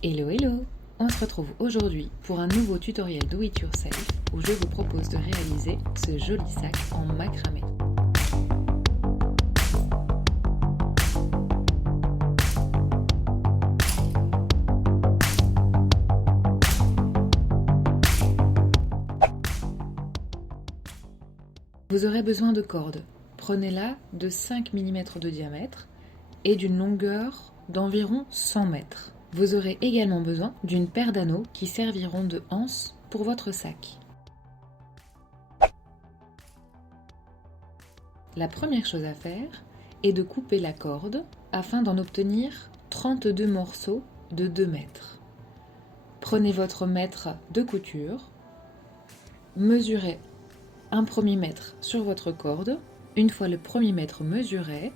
Hello hello! On se retrouve aujourd'hui pour un nouveau tutoriel Do It Yourself où je vous propose de réaliser ce joli sac en macramé. Vous aurez besoin de cordes. Prenez-la de 5 mm de diamètre et d'une longueur d'environ 100 mètres. Vous aurez également besoin d'une paire d'anneaux qui serviront de anse pour votre sac. La première chose à faire est de couper la corde afin d'en obtenir 32 morceaux de 2 mètres. Prenez votre mètre de couture, mesurez un premier mètre sur votre corde. Une fois le premier mètre mesuré,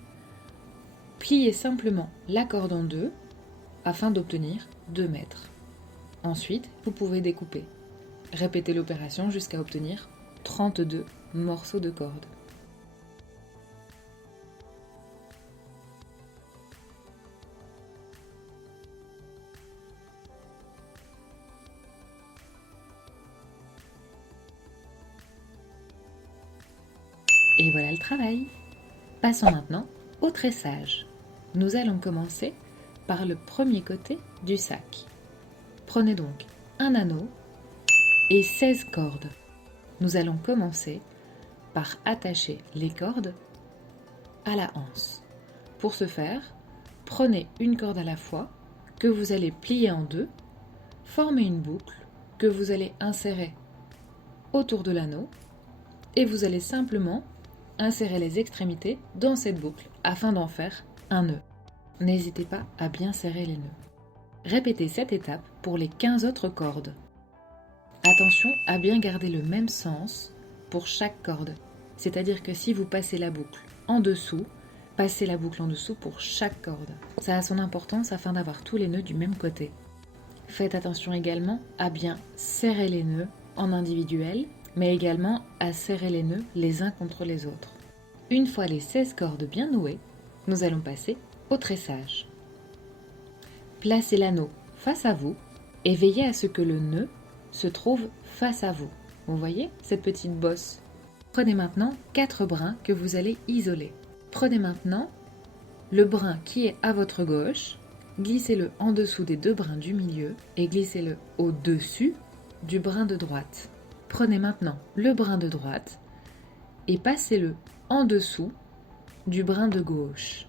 pliez simplement la corde en deux afin d'obtenir 2 mètres. Ensuite, vous pouvez découper. Répétez l'opération jusqu'à obtenir 32 morceaux de corde. Et voilà le travail. Passons maintenant au tressage. Nous allons commencer par le premier côté du sac. Prenez donc un anneau et 16 cordes. Nous allons commencer par attacher les cordes à la anse. Pour ce faire, prenez une corde à la fois que vous allez plier en deux, former une boucle que vous allez insérer autour de l'anneau et vous allez simplement insérer les extrémités dans cette boucle afin d'en faire un nœud. N'hésitez pas à bien serrer les nœuds. Répétez cette étape pour les 15 autres cordes. Attention à bien garder le même sens pour chaque corde. C'est-à-dire que si vous passez la boucle en dessous, passez la boucle en dessous pour chaque corde. Ça a son importance afin d'avoir tous les nœuds du même côté. Faites attention également à bien serrer les nœuds en individuel, mais également à serrer les nœuds les uns contre les autres. Une fois les 16 cordes bien nouées, nous allons passer au tressage. Placez l'anneau face à vous et veillez à ce que le nœud se trouve face à vous. Vous voyez cette petite bosse? Prenez maintenant 4 brins que vous allez isoler. Prenez maintenant le brin qui est à votre gauche, glissez-le en dessous des 2 brins du milieu et glissez-le au-dessus du brin de droite. Prenez maintenant le brin de droite et passez-le en dessous du brin de gauche.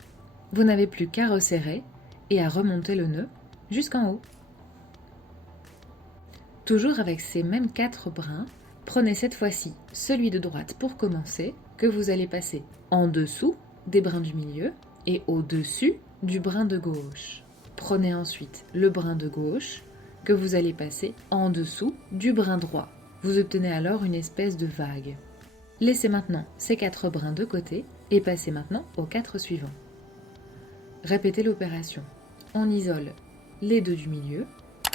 Vous n'avez plus qu'à resserrer et à remonter le nœud jusqu'en haut. Toujours avec ces mêmes 4 brins, prenez cette fois-ci celui de droite pour commencer, que vous allez passer en dessous des brins du milieu et au-dessus du brin de gauche. Prenez ensuite le brin de gauche, que vous allez passer en dessous du brin droit. Vous obtenez alors une espèce de vague. Laissez maintenant ces 4 brins de côté et passez maintenant aux 4 suivants. Répétez l'opération. On isole les 2 du milieu.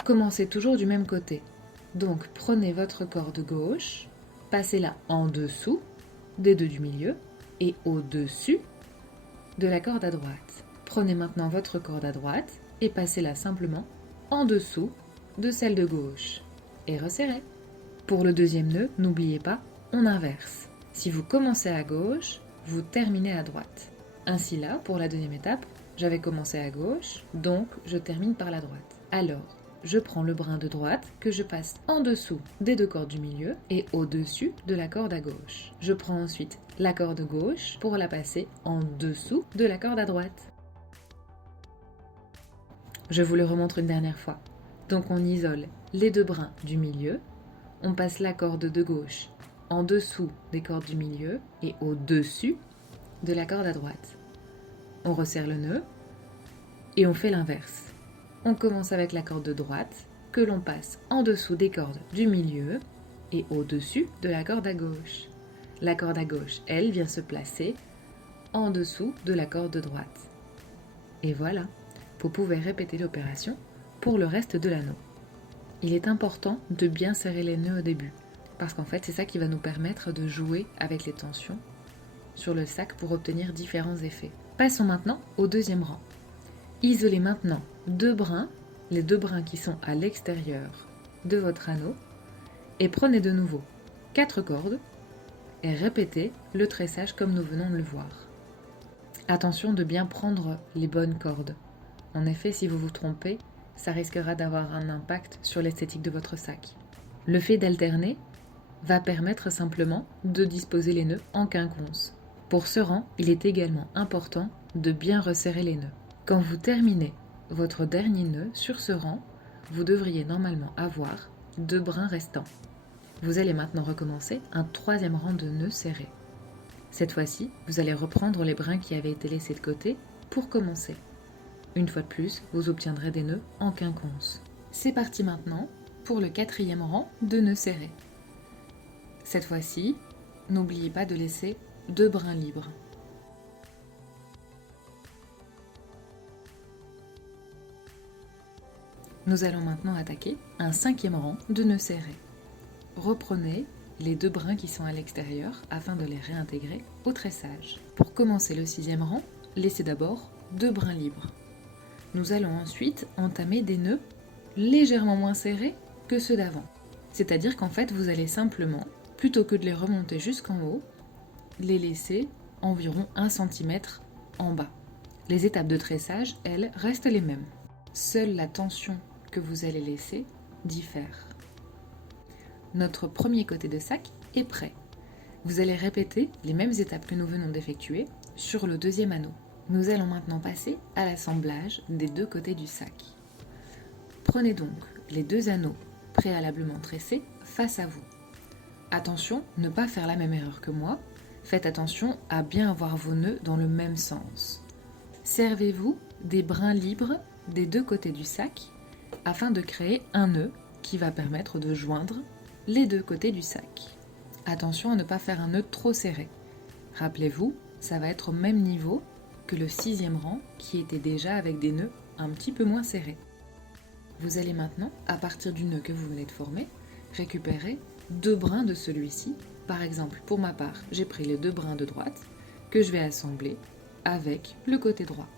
Commencez toujours du même côté. Donc prenez votre corde gauche, passez-la en dessous des 2 du milieu et au-dessus de la corde à droite. Prenez maintenant votre corde à droite et passez-la simplement en dessous de celle de gauche. Et resserrez. Pour le deuxième nœud, n'oubliez pas, on inverse. Si vous commencez à gauche, vous terminez à droite. Ainsi là, pour la deuxième étape, j'avais commencé à gauche, donc je termine par la droite. Alors, je prends le brin de droite que je passe en dessous des 2 cordes du milieu et au-dessus de la corde à gauche. Je prends ensuite la corde gauche pour la passer en dessous de la corde à droite. Je vous le remontre une dernière fois. Donc on isole les 2 brins du milieu, on passe la corde de gauche en dessous des cordes du milieu et au-dessus de la corde à droite. On resserre le nœud et on fait l'inverse. On commence avec la corde de droite que l'on passe en dessous des cordes du milieu et au-dessus de la corde à gauche. La corde à gauche, elle, vient se placer en dessous de la corde de droite. Et voilà, vous pouvez répéter l'opération pour le reste de l'anneau. Il est important de bien serrer les nœuds au début, parce qu'en fait, c'est ça qui va nous permettre de jouer avec les tensions sur le sac pour obtenir différents effets. Passons maintenant au deuxième rang. Isolez maintenant 2 brins les 2 brins qui sont à l'extérieur de votre anneau et prenez de nouveau 4 cordes et répétez le tressage comme nous venons de le voir. Attention de bien prendre les bonnes cordes. En effet, si vous vous trompez, ça risquera d'avoir un impact sur l'esthétique de votre sac. Le fait d'alterner va permettre simplement de disposer les nœuds en quinconce. Pour ce rang, il est également important de bien resserrer les nœuds. Quand vous terminez votre dernier nœud sur ce rang, vous devriez normalement avoir 2 brins restants. Vous allez maintenant recommencer un 3e rang de nœuds serrés. Cette fois-ci, vous allez reprendre les brins qui avaient été laissés de côté pour commencer. Une fois de plus, vous obtiendrez des nœuds en quinconce. C'est parti maintenant pour le 4e rang de nœuds serrés. Cette fois-ci, n'oubliez pas de laisser 2 brins libres. Nous allons maintenant attaquer un 5e rang de nœuds serrés. Reprenez les 2 brins qui sont à l'extérieur afin de les réintégrer au tressage. Pour commencer le 6e rang, laissez d'abord 2 brins libres. Nous allons ensuite entamer des nœuds légèrement moins serrés que ceux d'avant. C'est-à-dire qu'en fait, vous allez simplement, plutôt que de les remonter jusqu'en haut, les laisser environ 1 cm en bas. Les étapes de tressage, elles, restent les mêmes. Seule la tension que vous allez laisser diffère. Notre premier côté de sac est prêt. Vous allez répéter les mêmes étapes que nous venons d'effectuer sur le 2e anneau. Nous allons maintenant passer à l'assemblage des 2 côtés du sac. Prenez donc les 2 anneaux préalablement tressés face à vous. Attention, ne pas faire la même erreur que moi. Faites attention à bien avoir vos nœuds dans le même sens. Servez-vous des brins libres des 2 côtés du sac afin de créer un nœud qui va permettre de joindre les 2 côtés du sac. Attention à ne pas faire un nœud trop serré. Rappelez-vous, ça va être au même niveau que le 6e rang qui était déjà avec des nœuds un petit peu moins serrés. Vous allez maintenant, à partir du nœud que vous venez de former, récupérer 2 brins de celui-ci. Par exemple, pour ma part, j'ai pris les 2 brins de droite que je vais assembler avec le côté droit.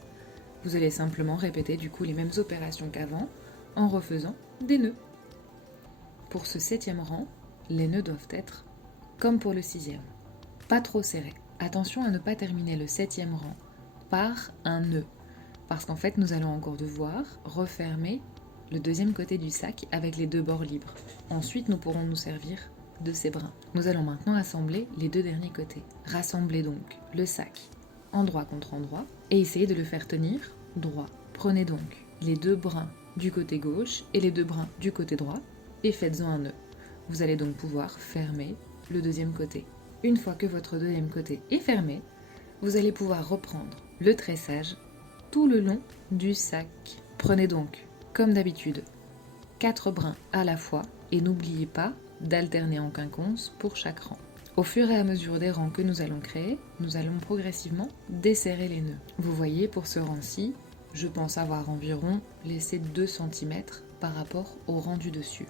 Vous allez simplement répéter du coup les mêmes opérations qu'avant en refaisant des nœuds. Pour ce 7e rang, les nœuds doivent être comme pour le 6e, pas trop serrés. Attention à ne pas terminer le 7e rang par un nœud, parce qu'en fait nous allons encore devoir refermer le 2e côté du sac avec les 2 bords libres. Ensuite nous pourrons nous servir de ces brins. Nous allons maintenant assembler les 2 derniers côtés. Rassemblez donc le sac endroit contre endroit et essayez de le faire tenir droit. Prenez donc les 2 brins du côté gauche et les 2 brins du côté droit et faites-en un nœud. Vous allez donc pouvoir fermer le 2e côté. Une fois que votre 2e côté est fermé, vous allez pouvoir reprendre le tressage tout le long du sac. Prenez donc, comme d'habitude, 4 brins à la fois et n'oubliez pas d'alterner en quinconce pour chaque rang. Au fur et à mesure des rangs que nous allons créer, nous allons progressivement desserrer les nœuds. Vous voyez, pour ce rang-ci, je pense avoir environ laissé 2 cm par rapport au rang du dessus.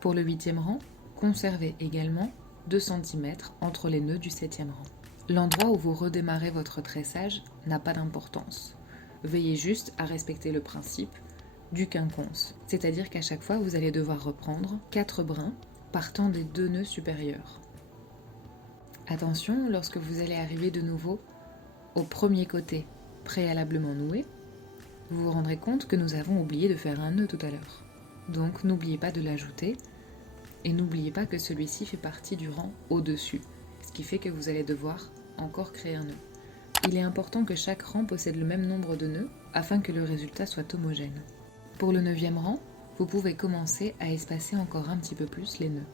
Pour le 8e rang, conservez également 2 cm entre les nœuds du 7e rang. L'endroit où vous redémarrez votre tressage n'a pas d'importance. Veillez juste à respecter le principe du quinconce, c'est-à-dire qu'à chaque fois vous allez devoir reprendre 4 brins partant des 2 nœuds supérieurs. Attention, lorsque vous allez arriver de nouveau au premier côté préalablement noué, vous vous rendrez compte que nous avons oublié de faire un nœud tout à l'heure. Donc n'oubliez pas de l'ajouter et n'oubliez pas que celui-ci fait partie du rang au-dessus, ce qui fait que vous allez devoir encore créer un nœud. Il est important que chaque rang possède le même nombre de nœuds afin que le résultat soit homogène. Pour le 9e rang, vous pouvez commencer à espacer encore un petit peu plus les nœuds,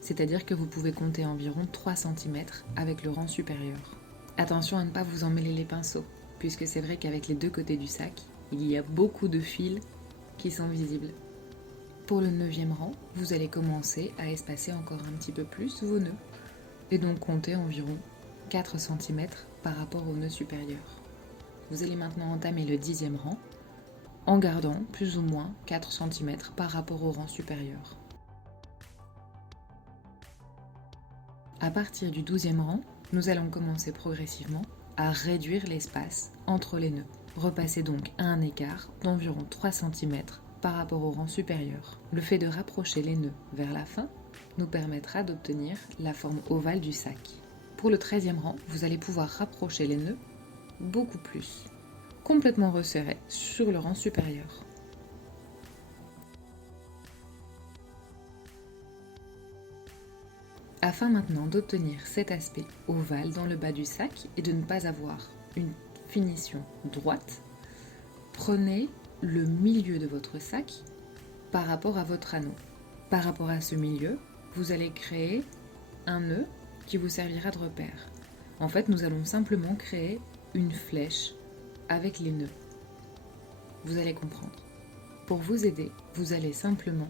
c'est-à-dire que vous pouvez compter environ 3 cm avec le rang supérieur. Attention à ne pas vous emmêler les pinceaux, puisque c'est vrai qu'avec les 2 côtés du sac, il y a beaucoup de fils qui sont visibles. Pour le 9e rang, vous allez commencer à espacer encore un petit peu plus vos nœuds, et donc compter environ 4 cm par rapport au nœud supérieur. Vous allez maintenant entamer le 10e rang, en gardant plus ou moins 4 cm par rapport au rang supérieur. À partir du 12e rang, nous allons commencer progressivement à réduire l'espace entre les nœuds. Repassez donc à un écart d'environ 3 cm par rapport au rang supérieur. Le fait de rapprocher les nœuds vers la fin nous permettra d'obtenir la forme ovale du sac. Pour le 13e rang, vous allez pouvoir rapprocher les nœuds beaucoup plus, complètement resserrés sur le rang supérieur. Afin maintenant d'obtenir cet aspect ovale dans le bas du sac et de ne pas avoir une finition droite, prenez le milieu de votre sac par rapport à votre anneau. Par rapport à ce milieu, vous allez créer un nœud qui vous servira de repère. En fait, nous allons simplement créer une flèche avec les nœuds. Vous allez comprendre. Pour vous aider, vous allez simplement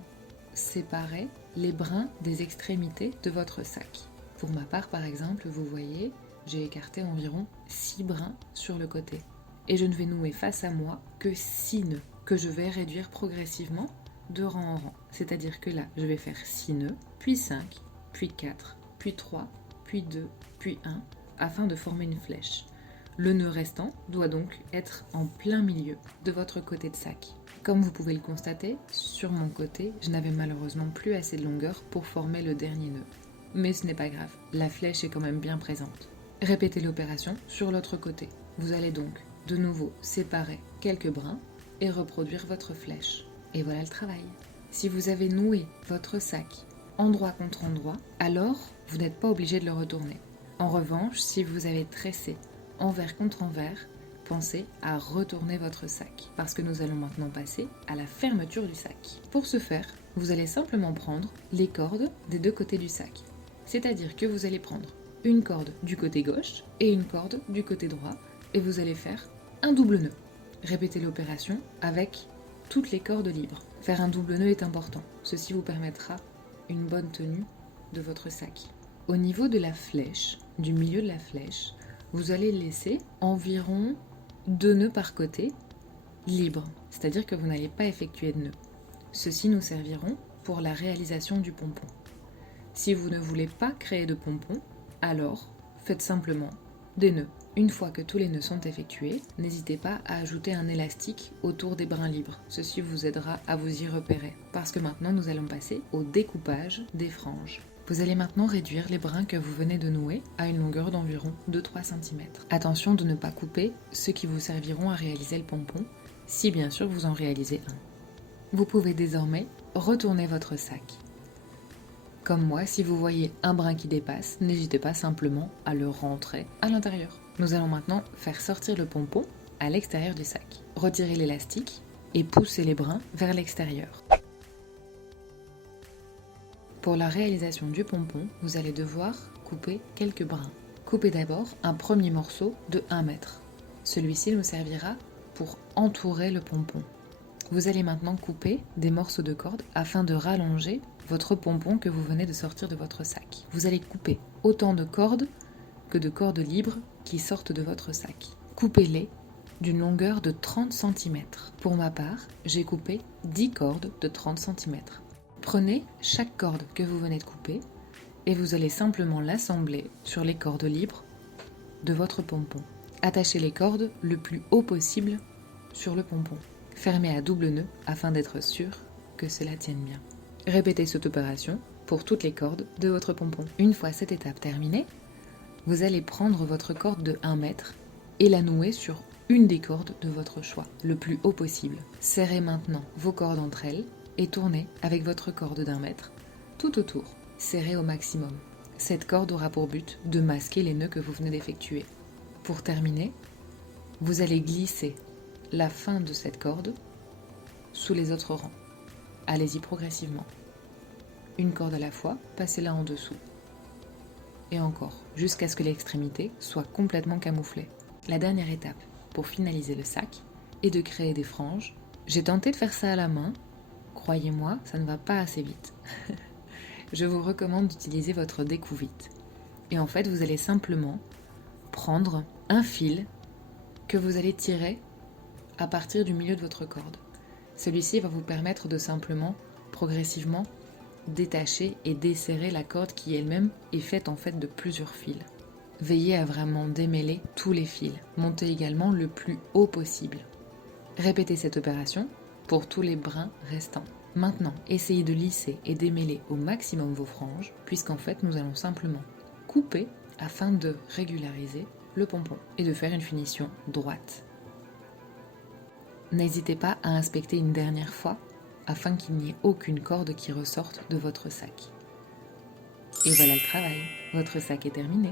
séparer les brins des extrémités de votre sac. Pour ma part, par exemple, vous voyez, j'ai écarté environ 6 brins sur le côté. Et je ne vais nouer face à moi que 6 nœuds, que je vais réduire progressivement de rang en rang. C'est-à-dire que là, je vais faire 6 nœuds, puis 5, puis 4, puis 3, puis 2, puis 1, afin de former une flèche. Le nœud restant doit donc être en plein milieu de votre côté de sac. Comme vous pouvez le constater, sur mon côté, je n'avais malheureusement plus assez de longueur pour former le dernier nœud. Mais ce n'est pas grave, la flèche est quand même bien présente. Répétez l'opération sur l'autre côté. Vous allez donc de nouveau séparer quelques brins et reproduire votre flèche. Et voilà le travail. Si vous avez noué votre sac endroit contre endroit, alors vous n'êtes pas obligé de le retourner. En revanche, si vous avez tressé envers contre envers, pensez à retourner votre sac, parce que nous allons maintenant passer à la fermeture du sac. Pour ce faire, vous allez simplement prendre les cordes des deux côtés du sac. C'est-à-dire que vous allez prendre une corde du côté gauche et une corde du côté droit, et vous allez faire un double nœud. Répétez l'opération avec toutes les cordes libres. Faire un double nœud est important. Ceci vous permettra une bonne tenue de votre sac. Au niveau de la flèche, du milieu de la flèche, vous allez laisser environ 2 nœuds par côté libres, c'est-à-dire que vous n'allez pas effectuer de nœuds. Ceux-ci nous serviront pour la réalisation du pompon. Si vous ne voulez pas créer de pompon, alors faites simplement des nœuds. Une fois que tous les nœuds sont effectués, n'hésitez pas à ajouter un élastique autour des brins libres. Ceci vous aidera à vous y repérer, parce que maintenant nous allons passer au découpage des franges. Vous allez maintenant réduire les brins que vous venez de nouer à une longueur d'environ 2-3 cm. Attention de ne pas couper ceux qui vous serviront à réaliser le pompon, si bien sûr vous en réalisez un. Vous pouvez désormais retourner votre sac. Comme moi, si vous voyez un brin qui dépasse, n'hésitez pas simplement à le rentrer à l'intérieur. Nous allons maintenant faire sortir le pompon à l'extérieur du sac. Retirez l'élastique et poussez les brins vers l'extérieur. Pour la réalisation du pompon, vous allez devoir couper quelques brins. Coupez d'abord un premier morceau de 1 mètre. Celui-ci nous servira pour entourer le pompon. Vous allez maintenant couper des morceaux de corde afin de rallonger votre pompon que vous venez de sortir de votre sac. Vous allez couper autant de cordes que de cordes libres qui sortent de votre sac. Coupez-les d'une longueur de 30 cm. Pour ma part, j'ai coupé 10 cordes de 30 cm. Prenez chaque corde que vous venez de couper et vous allez simplement l'assembler sur les cordes libres de votre pompon. Attachez les cordes le plus haut possible sur le pompon. Fermez à double nœud afin d'être sûr que cela tienne bien. Répétez cette opération pour toutes les cordes de votre pompon. Une fois cette étape terminée, vous allez prendre votre corde de 1 mètre et la nouer sur une des cordes de votre choix, le plus haut possible. Serrez maintenant vos cordes entre elles et tournez avec votre corde d'1 mètre tout autour. Serrez au maximum. Cette corde aura pour but de masquer les nœuds que vous venez d'effectuer. Pour terminer, vous allez glisser la fin de cette corde sous les autres rangs. Allez-y progressivement. Une corde à la fois, passez-la en dessous. Et encore, jusqu'à ce que l'extrémité soit complètement camouflée. La dernière étape pour finaliser le sac est de créer des franges. J'ai tenté de faire ça à la main. Croyez-moi, ça ne va pas assez vite. Je vous recommande d'utiliser votre découvite. Et en fait, vous allez simplement prendre un fil que vous allez tirer à partir du milieu de votre corde. Celui-ci va vous permettre de simplement, progressivement, détacher et desserrer la corde qui elle-même est faite en fait de plusieurs fils. Veillez à vraiment démêler tous les fils. Montez également le plus haut possible. Répétez cette opération pour tous les brins restants. Maintenant, essayez de lisser et démêler au maximum vos franges, puisqu'en fait nous allons simplement couper afin de régulariser le pompon et de faire une finition droite. N'hésitez pas à inspecter une dernière fois afin qu'il n'y ait aucune corde qui ressorte de votre sac. Et voilà le travail, votre sac est terminé.